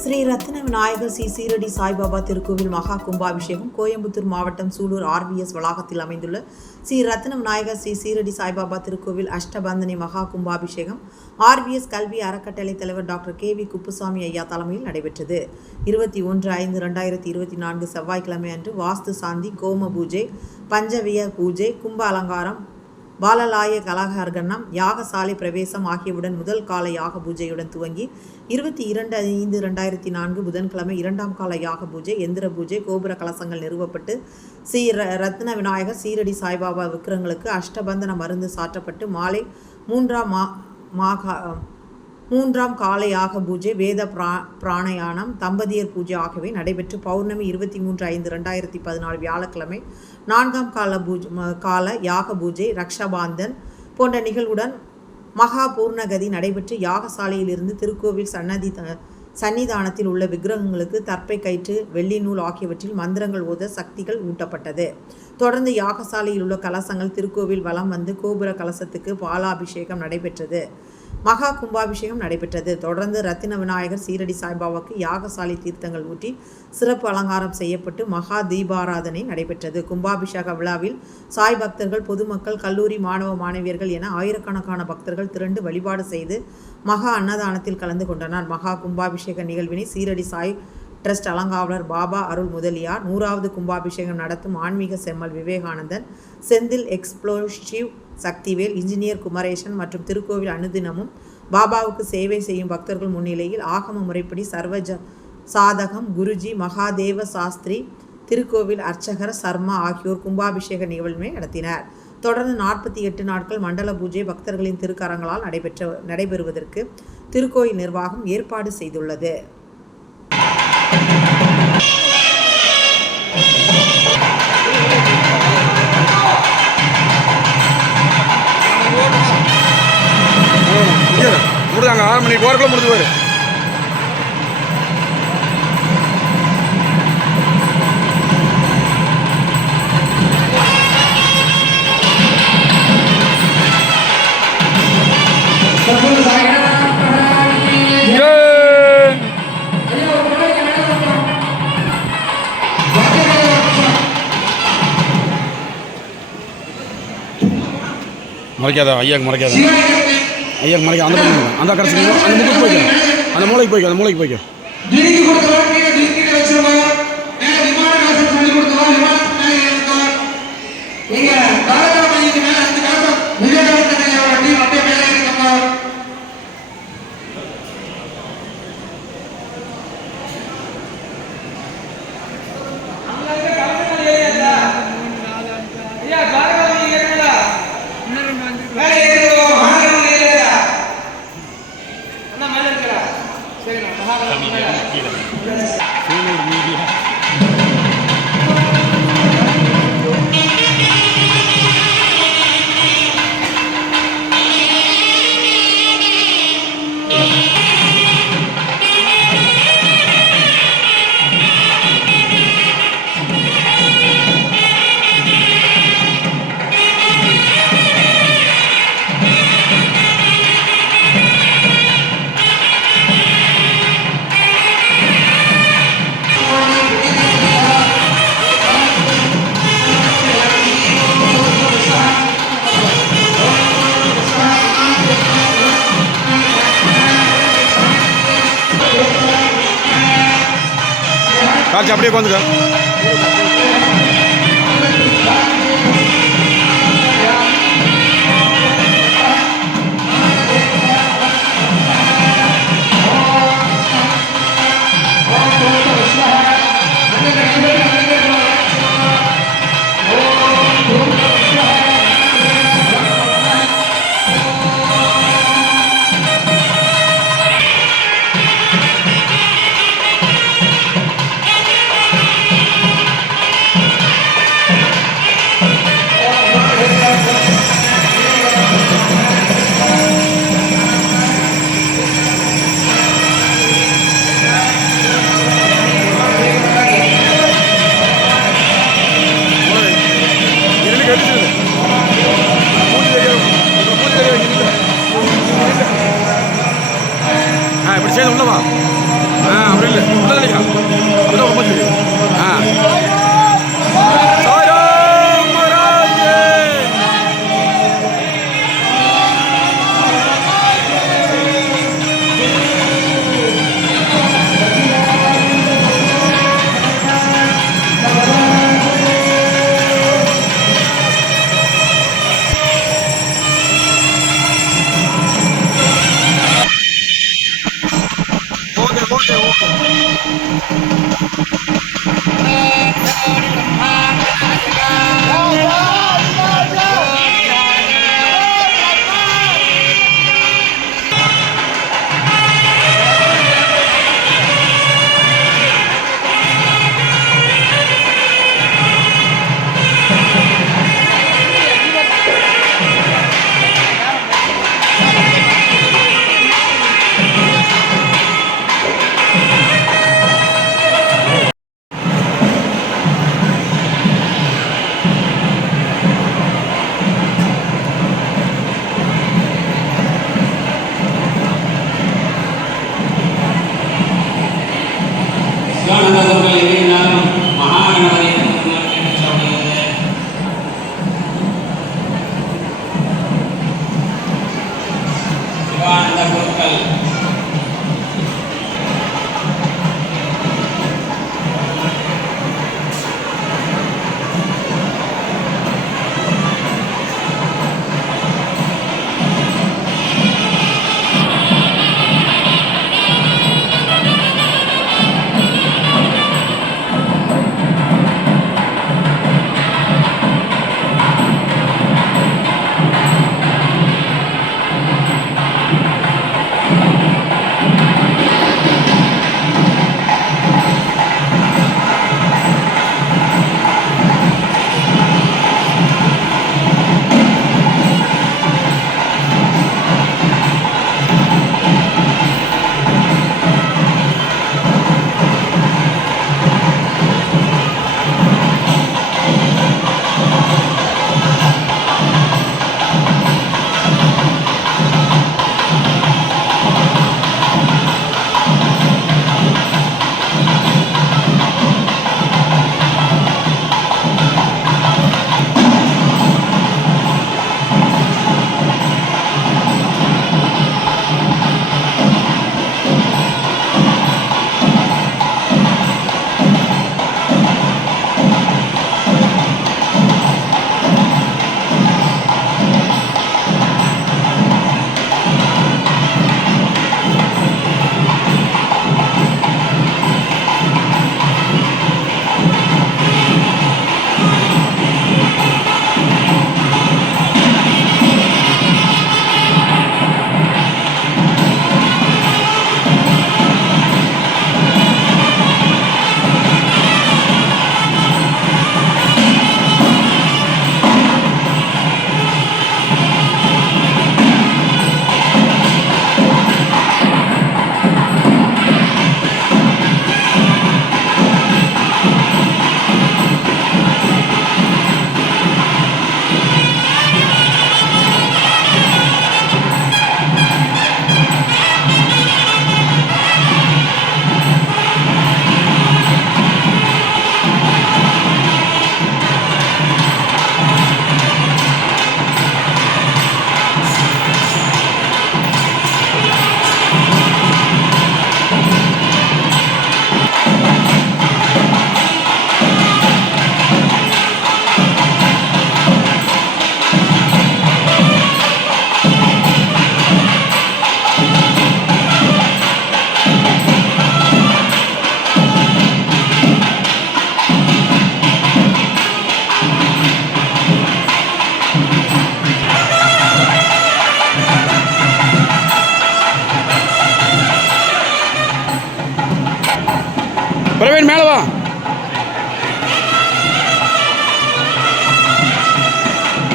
ஸ்ரீ ரத்ன விநாயகர் ஸ்ரீ சீரடி சாய்பாபா திருக்கோவில் மகா கும்பாபிஷேகம் கோயம்புத்தூர் மாவட்டம் சூலூர் ஆர்பிஎஸ் வளாகத்தில் அமைந்துள்ள ஸ்ரீ ரத்ன விநாயகர் ஸ்ரீ சீரடி சாய்பாபா திருக்கோவில் அஷ்டபந்தனி மகா கும்பாபிஷேகம் ஆர்பிஎஸ் கல்வி அறக்கட்டளை தலைவர் டாக்டர் கே வி குப்புசாமி ஐயா தலைமையில் நடைபெற்றது. இருபத்தி ஒன்று ஐந்து ரெண்டாயிரத்தி இருபத்தி நான்கு செவ்வாய்க்கிழமை அன்று வாஸ்து சாந்தி கோம பூஜை பஞ்சவிய பூஜை கும்ப அலங்காரம் பாலலாய கலகர்கணம் யாகசாலை பிரவேசம் ஆகியவுடன் முதல் கால யாக பூஜையுடன் துவங்கி இருபத்தி இரண்டு ஐந்து ரெண்டாயிரத்தி நான்கு புதன்கிழமை இரண்டாம் கால யாக பூஜை எந்திர பூஜை கோபுர கலசங்கள் நிறுவப்பட்டு ஸ்ரீ ர- ரத்ன விநாயகர் சீரடி சாய்பாபா விக்கிரங்களுக்கு அஷ்டபந்தன மருந்து சாற்றப்பட்டு மாலை மூன்றாம் மா மாகா மூன்றாம் கால யாக பூஜை வேத பிரா பிராணயானம் தம்பதியர் பூஜை ஆகியவை நடைபெற்று பௌர்ணமி இருபத்தி மூன்று ஐந்து ரெண்டாயிரத்தி பதினாலு வியாழக்கிழமை நான்காம் கால பூஜை கால யாக பூஜை ரக்ஷாபாந்தன் போன்ற நிகழ்வுடன் மகா பூர்ணகதி நடைபெற்று யாகசாலையிலிருந்து திருக்கோவில் சன்னதி த- சன்னிதானத்தில் உள்ள விக்கிரகங்களுக்கு தற்பை கயிற்று வெள்ளி நூல் ஆகியவற்றில் மந்திரங்கள் ஓத சக்திகள் ஊட்டப்பட்டது. தொடர்ந்து யாகசாலையில் உள்ள கலசங்கள் திருக்கோவில் வலம் வந்து கோபுர கலசத்துக்கு பாலாபிஷேகம் நடைபெற்றது. மகா கும்பாபிஷேகம் நடைபெற்றது. தொடர்ந்து ரத்தின விநாயகர் சீரடி சாய்பாபாவுக்கு யாகசாலை தீர்த்தங்கள் ஊற்றி சிறப்பு அலங்காரம் செய்யப்பட்டு மகா தீபாராதனை நடைபெற்றது. கும்பாபிஷேக விழாவில் சாய் பக்தர்கள் பொதுமக்கள் கல்லூரி மாணவ மாணவியர்கள் என ஆயிரக்கணக்கான பக்தர்கள் திரண்டு வழிபாடு செய்து மகா அன்னதானத்தில் கலந்து கொண்டனர். மகா கும்பாபிஷேக நிகழ்வினை சீரடி சாய் ட்ரஸ்ட் அலங்காவலர் பாபா அருள் முதலியார் நூறாவது கும்பாபிஷேகம் நடத்தும் ஆன்மீக செம்மல் விவேகானந்தன் செந்தில் எக்ஸ்ப்ளோஷிவ் சக்திவேல் இன்ஜினியர் குமரேசன் மற்றும் திருக்கோவில் அனுதினமும் பாபாவுக்கு சேவை செய்யும் பக்தர்கள் முன்னிலையில் ஆகம முறைப்படி சர்வஜ சாதகம் குருஜி மகாதேவ சாஸ்திரி திருக்கோவில் அர்ச்சகர் சர்மா ஆகியோர் கும்பாபிஷேக நிகழ்வினை நடத்தினர். தொடர்ந்து நாற்பத்தி எட்டு நாட்கள் மண்டல பூஜை பக்தர்களின் திருக்கரங்களால் நடைபெற்ற நடைபெறுவதற்கு திருக்கோயில் நிர்வாகம் ஏற்பாடு செய்துள்ளது. முடிஞ்சாங்க. ஆறு மணிக்கு போகிறக்குள்ள முடிஞ்சு போயிரு மறைக்காத ஐயாக்கு மறைக்காத ஐயா மலைக்கு அந்த பக்கம் அந்த கடைசி அந்த முக்கு போய்க்கோ அந்த மூளைக்கு போய்க்கோ அந்த மூளைக்கு போய்க்கோ காட்சி அப்படியே உட்காந்துக்க. Oh, no.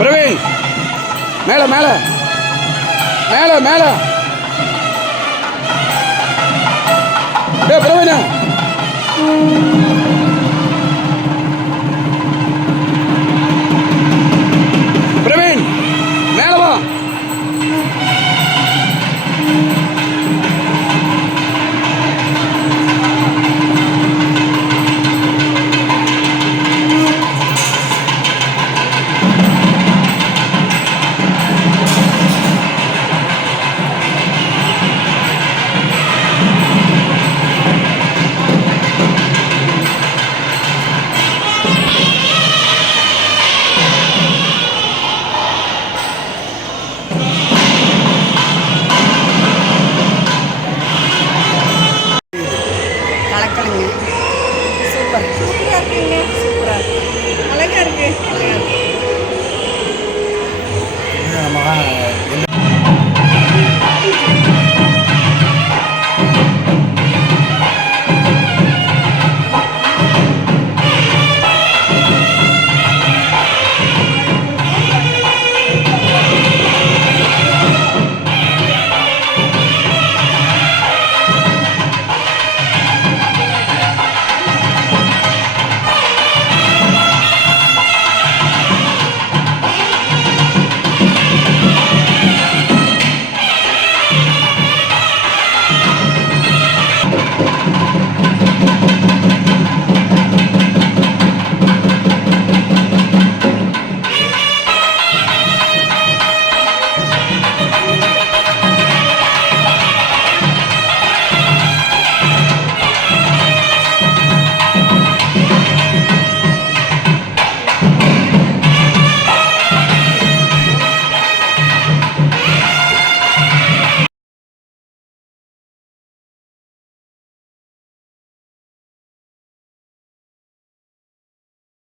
பிரவீன். மேலே மேலே. மேலே மேலே. டே பிரவீன்.